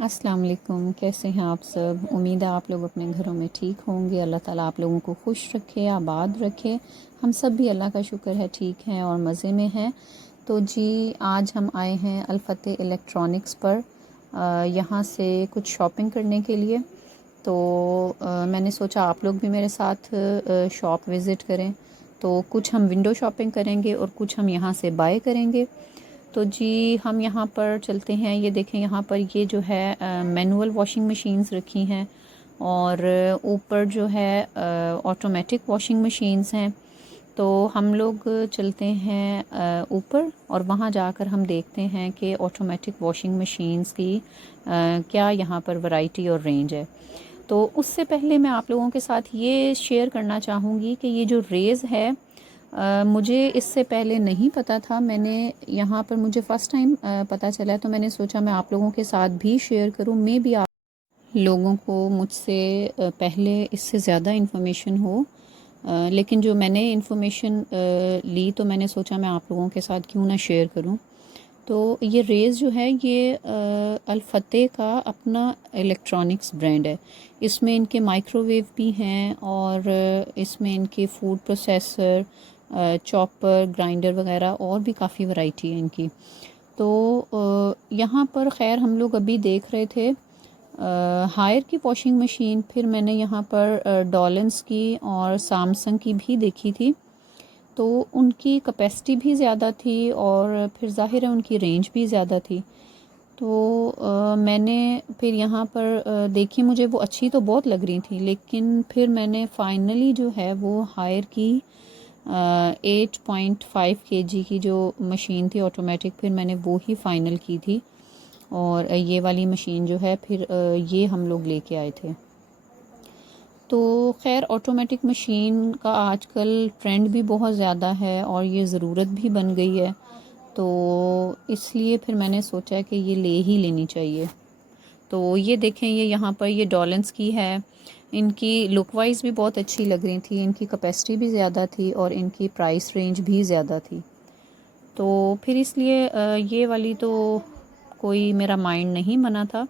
अस्सलाम वालेकुम। कैसे हैं आप सब? उम्मीद है आप लोग अपने घरों में ठीक होंगे। अल्लाह ताला आप लोगों को खुश रखे, आबाद रखे। हम सब भी अल्लाह का शुक्र है ठीक हैं और मज़े में हैं। तो जी आज हम आए हैं अल-फतेह इलेक्ट्रॉनिक्स पर यहाँ से कुछ शॉपिंग करने के लिए। तो मैंने सोचा आप लोग भी मेरे साथ शॉप विज़िट करें। तो कुछ हम विंडो शॉपिंग करेंगे और कुछ हम यहाँ से बाय करेंगे। तो जी हम यहाँ पर चलते हैं। ये देखें यहाँ पर ये जो है मैनुअल वॉशिंग मशीन्स रखी हैं और ऊपर जो है ऑटोमेटिक वॉशिंग मशीन्स हैं। तो हम लोग चलते हैं ऊपर और वहाँ जाकर हम देखते हैं कि ऑटोमेटिक वॉशिंग मशीन्स की क्या यहाँ पर वैरायटी और रेंज है। तो उससे पहले मैं आप लोगों के साथ ये शेयर करना चाहूँगी कि ये जो रेज़ है मुझे इससे पहले नहीं पता था। मैंने यहाँ पर मुझे फ़र्स्ट टाइम पता चला है, तो मैंने सोचा मैं आप लोगों के साथ भी शेयर करूँ। मे बी आप लोगों को मुझसे पहले इससे ज़्यादा इन्फॉर्मेशन हो, लेकिन जो मैंने इन्फॉर्मेशन ली तो मैंने सोचा मैं आप लोगों के साथ क्यों ना शेयर करूँ। तो ये रेज़ जो है ये अल-फतेह का अपना इलेक्ट्रॉनिक्स ब्रांड है। इसमें इनके माइक्रोवेव भी हैं और इसमें इनके फूड प्रोसेसर, चॉपर, ग्राइंडर वगैरह और भी काफ़ी वैरायटी है इनकी। तो यहाँ पर ख़ैर हम लोग अभी देख रहे थे हायर की वॉशिंग मशीन। फिर मैंने यहाँ पर डॉलेंस की और सैमसंग की भी देखी थी। तो उनकी कैपेसिटी भी ज़्यादा थी और फिर ज़ाहिर है उनकी रेंज भी ज़्यादा थी। तो मैंने फिर यहाँ पर देखी, मुझे वो अच्छी तो बहुत लग रही थी, लेकिन फिर मैंने फाइनली जो है वो हायर की 8.5 kg की जो मशीन थी ऑटोमेटिक, फिर मैंने वो ही फ़ाइनल की थी। और ये वाली मशीन जो है फिर ये हम लोग लेके आए थे। तो ख़ैर ऑटोमेटिक मशीन का आजकल ट्रेंड भी बहुत ज़्यादा है और ये ज़रूरत भी बन गई है। तो इसलिए फिर मैंने सोचा कि ये ले ही लेनी चाहिए। तो ये देखें, ये यहाँ पर ये डॉलेंस की है। इनकी लुक वाइज भी बहुत अच्छी लग रही थी, इनकी कैपेसिटी भी ज़्यादा थी और इनकी प्राइस रेंज भी ज़्यादा थी। तो फिर इसलिए ये वाली तो कोई मेरा माइंड नहीं बना था।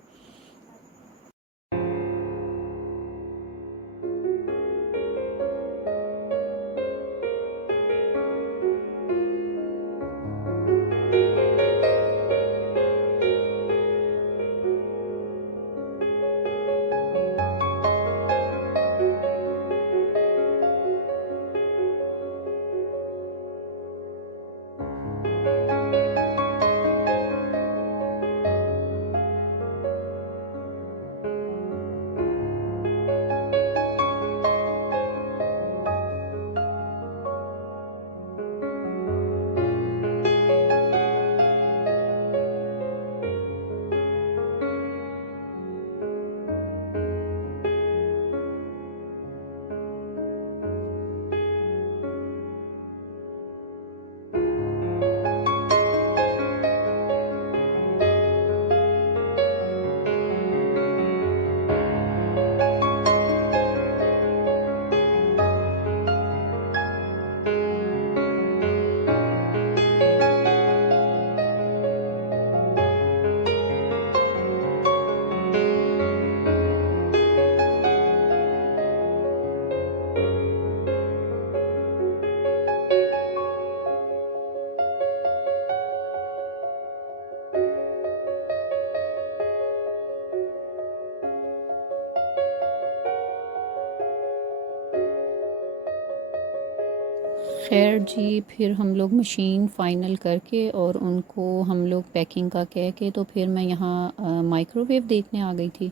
खैर जी, फिर हम लोग मशीन फ़ाइनल करके और उनको हम लोग पैकिंग का कह के, तो फिर मैं यहाँ माइक्रोवेव देखने आ गई थी।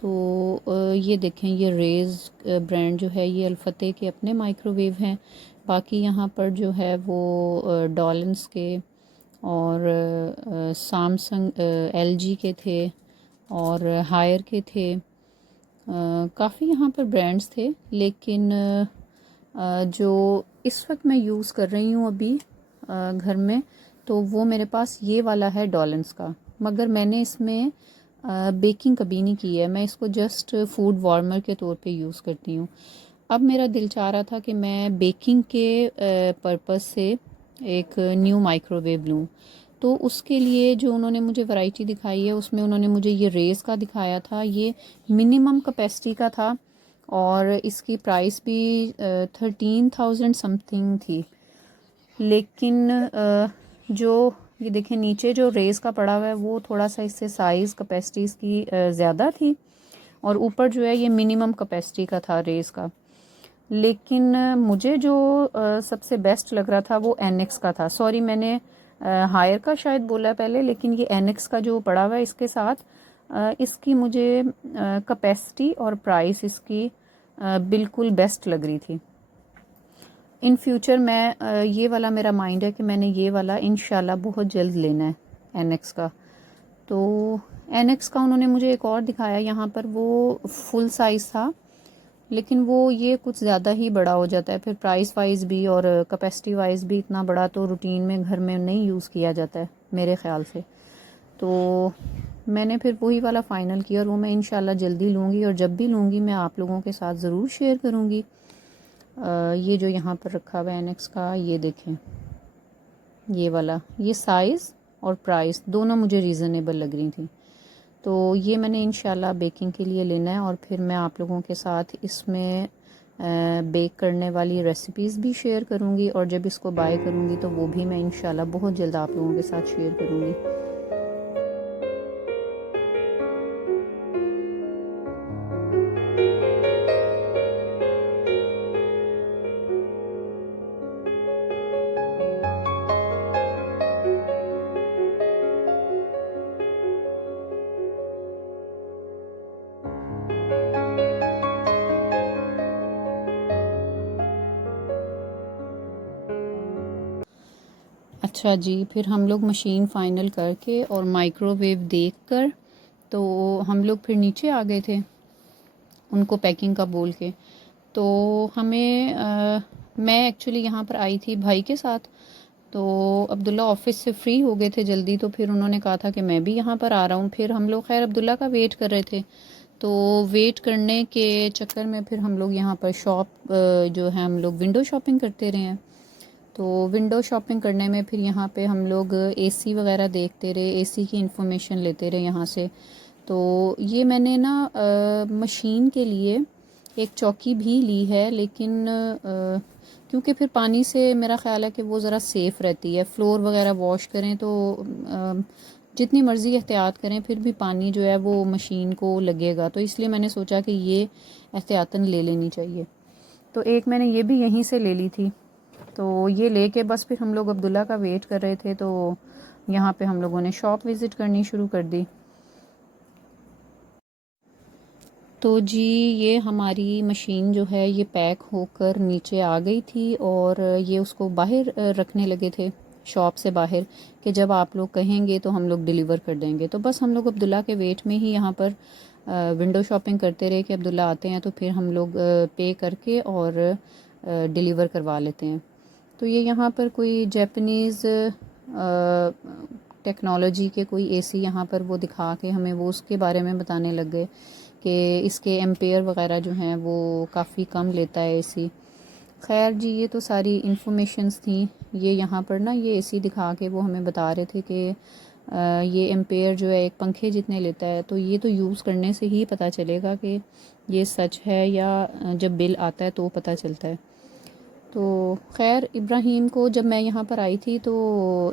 तो ये देखें, ये रेज़ ब्रांड जो है ये अल-फतेह के अपने माइक्रोवेव हैं। बाकी यहाँ पर जो है वो डॉलेंस के और सैमसंग एलजी के थे और हायर के थे। काफ़ी यहाँ पर ब्रांड्स थे, लेकिन जो इस वक्त मैं यूज़ कर रही हूँ अभी घर में, तो वो मेरे पास ये वाला है डॉलेंस का। मगर मैंने इसमें बेकिंग कभी नहीं की है, मैं इसको जस्ट फूड वार्मर के तौर पे यूज़ करती हूँ। अब मेरा दिल चाह रहा था कि मैं बेकिंग के पर्पस से एक न्यू माइक्रोवेव लूँ। तो उसके लिए जो उन्होंने मुझे वैरायटी दिखाई है उसमें उन्होंने मुझे ये रेस का दिखाया था, ये मिनिमम कैपेसिटी का था और इसकी प्राइस भी 13,000 समथिंग थी। लेकिन जो ये देखें नीचे जो रेस का पड़ा हुआ है वो थोड़ा सा इससे साइज़ कैपेसिटी इसकी ज़्यादा थी और ऊपर जो है ये मिनिमम कैपेसिटी का था रेस का। लेकिन मुझे जो सबसे बेस्ट लग रहा था वो एनएक्स का था। सॉरी, मैंने हायर का शायद बोला पहले, लेकिन ये एनएक्स का जो पड़ा हुआ है इसके साथ इसकी मुझे कैपेसिटी और प्राइस इसकी बिल्कुल बेस्ट लग रही थी। इन फ्यूचर मैं ये वाला मेरा माइंड है कि मैंने ये वाला इंशाल्लाह बहुत जल्द लेना है एनएक्स का। तो एनएक्स का उन्होंने मुझे एक और दिखाया यहाँ पर, वो फुल साइज़ था लेकिन वो ये कुछ ज़्यादा ही बड़ा हो जाता है फिर प्राइस वाइज भी और कैपेसिटी वाइज भी। इतना बड़ा तो रूटीन में घर में नहीं यूज़ किया जाता है मेरे ख़्याल से। तो मैंने फिर वही वाला फ़ाइनल किया और वो मैं इंशाल्लाह जल्दी लूँगी और जब भी लूँगी मैं आप लोगों के साथ ज़रूर शेयर करूँगी। ये जो यहाँ पर रखा हुआ है एनएक्स का, ये देखें ये वाला, ये साइज़ और प्राइस दोनों मुझे रीज़नेबल लग रही थी। तो ये मैंने इंशाल्लाह बेकिंग के लिए लेना है और फिर मैं आप लोगों के साथ इसमें बेक करने वाली रेसिपीज़ भी शेयर करूँगी और जब इसको बाय करूँगी तो वो भी मैं इंशाल्लाह बहुत जल्द आप लोगों के साथ शेयर करूँगी। अच्छा जी, फिर हम लोग मशीन फ़ाइनल करके और माइक्रोवेव देख कर तो हम लोग फिर नीचे आ गए थे उनको पैकिंग का बोल के। तो हमें मैं एक्चुअली यहाँ पर आई थी भाई के साथ। तो अब्दुल्ला ऑफ़िस से फ्री हो गए थे जल्दी, तो फिर उन्होंने कहा था कि मैं भी यहाँ पर आ रहा हूँ। फिर हम लोग खैर अब्दुल्ला का वेट कर रहे थे, तो वेट करने के चक्कर में फिर हम लोग यहाँ पर शॉप जो है हम लोग विंडो शॉपिंग करते रहे हैं। तो विंडो शॉपिंग करने में फिर यहाँ पे हम लोग एसी वगैरह देखते रहे, एसी की इंफॉर्मेशन लेते रहे यहाँ से। तो ये मैंने ना मशीन के लिए एक चौकी भी ली है, लेकिन क्योंकि फिर पानी से मेरा ख़्याल है कि वो ज़रा सेफ़ रहती है। फ्लोर वगैरह वॉश करें तो जितनी मर्ज़ी एहतियात करें फिर भी पानी जो है वो मशीन को लगेगा, तो इसलिए मैंने सोचा कि ये एहतियातन ले लेनी चाहिए। तो एक मैंने ये भी यहीं से ले ली थी। तो ये लेके बस फिर हम लोग अब्दुल्ला का वेट कर रहे थे, तो यहाँ पे हम लोगों ने शॉप विज़िट करनी शुरू कर दी। तो जी ये हमारी मशीन जो है ये पैक होकर नीचे आ गई थी और ये उसको बाहर रखने लगे थे शॉप से बाहर, कि जब आप लोग कहेंगे तो हम लोग डिलीवर कर देंगे। तो बस हम लोग अब्दुल्ला के वेट में ही यहाँ पर विंडो शॉपिंग करते रहे कि अब्दुल्ला आते हैं तो फिर हम लोग पे करके और डिलीवर करवा लेते हैं। तो ये यहाँ पर कोई जापानीज़ टेक्नोलॉजी के कोई एसी यहाँ पर वो दिखा के हमें वो उसके बारे में बताने लग गए कि इसके एम्पेयर वगैरह जो हैं वो काफ़ी कम लेता है एसी। खैर जी, ये तो सारी इन्फॉर्मेशंस थी। ये यहाँ पर ना ये एसी दिखा के वो हमें बता रहे थे कि ये एम्पेयर जो है एक पंखे जितने लेता है। तो ये तो यूज़ करने से ही पता चलेगा कि ये सच है या जब बिल आता है तो पता चलता है। तो खैर इब्राहीम को जब मैं यहाँ पर आई थी तो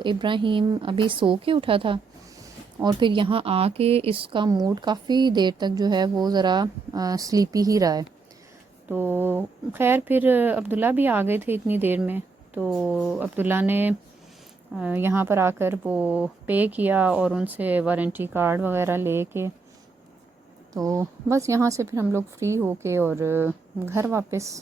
इब्राहीम अभी सो के उठा था और फिर यहाँ आके इसका मूड काफ़ी देर तक जो है वो ज़रा स्लीपी ही रहा है। तो खैर फिर अब्दुल्ला भी आ गए थे इतनी देर में। तो अब्दुल्ला ने यहाँ पर आकर वो पे किया और उनसे वारंटी कार्ड वगैरह लेके तो बस यहाँ से फिर हम लोग फ्री होके और घर वापस।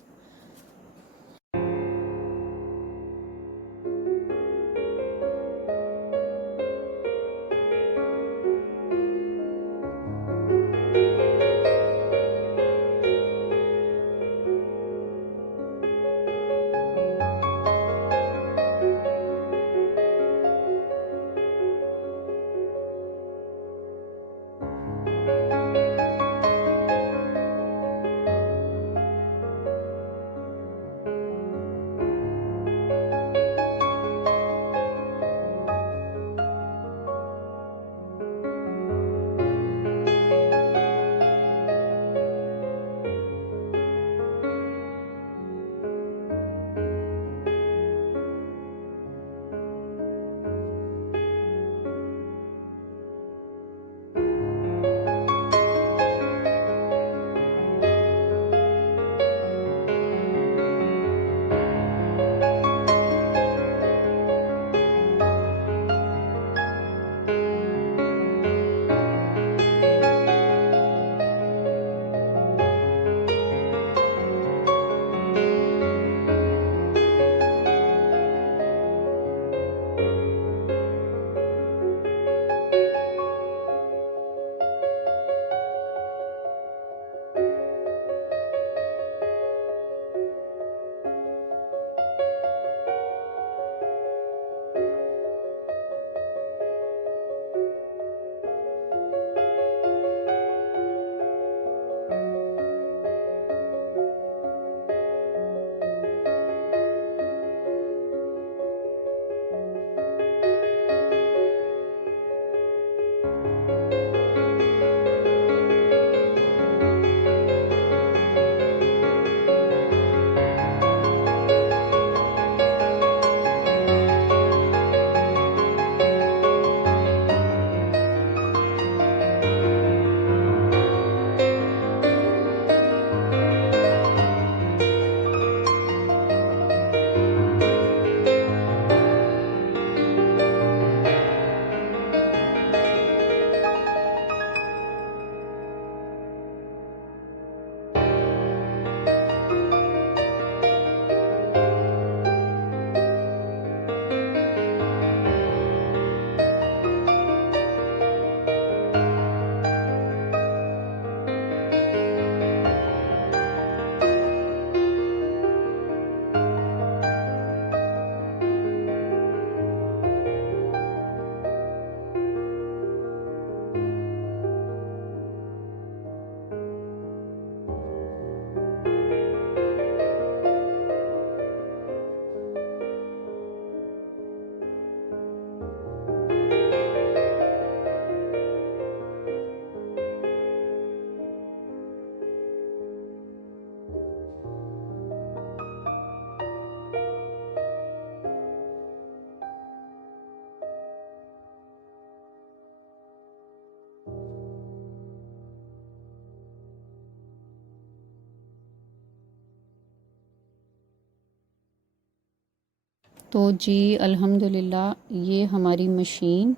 तो जी अल्हम्दुलिल्लाह ये हमारी मशीन,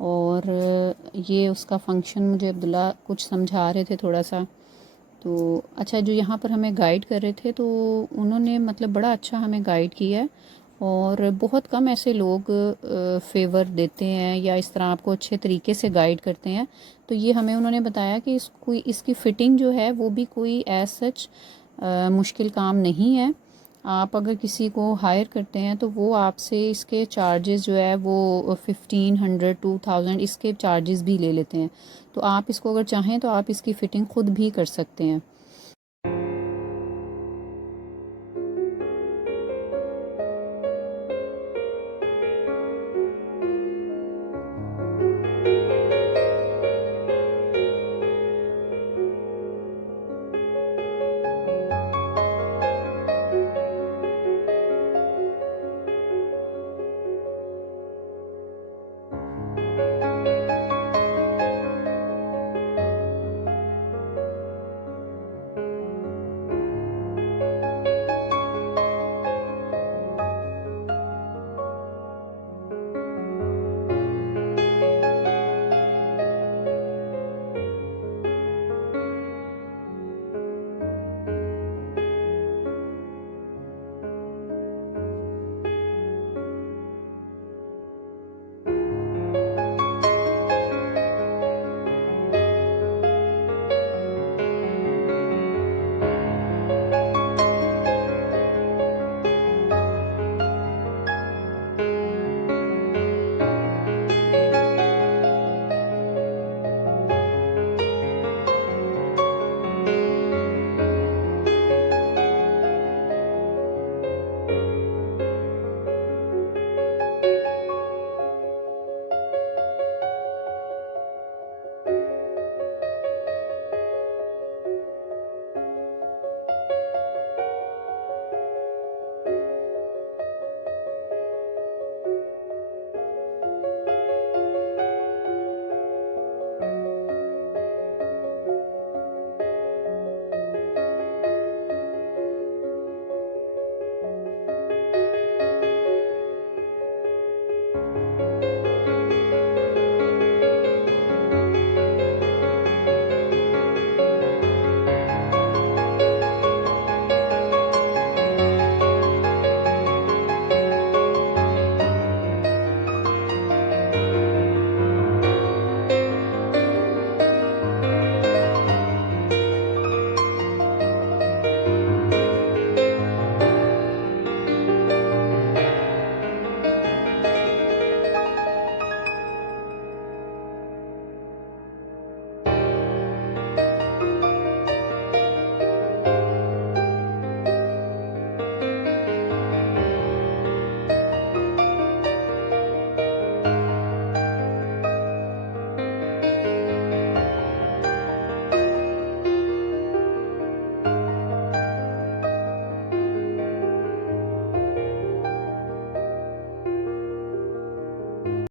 और ये उसका फ़ंक्शन मुझे अब्दुल्ला कुछ समझा रहे थे थोड़ा सा। तो अच्छा, जो यहाँ पर हमें गाइड कर रहे थे तो उन्होंने मतलब बड़ा अच्छा हमें गाइड किया है, और बहुत कम ऐसे लोग फेवर देते हैं या इस तरह आपको अच्छे तरीके से गाइड करते हैं। तो ये हमें उन्होंने बताया कि इसकी फ़िटिंग जो है वो भी कोई एज सच मुश्किल काम नहीं है। आप अगर किसी को हायर करते हैं तो वो आपसे इसके चार्जेस जो है वो 1500 2000 इसके चार्जेस भी ले लेते हैं। तो आप इसको अगर चाहें तो आप इसकी फ़िटिंग ख़ुद भी कर सकते हैं।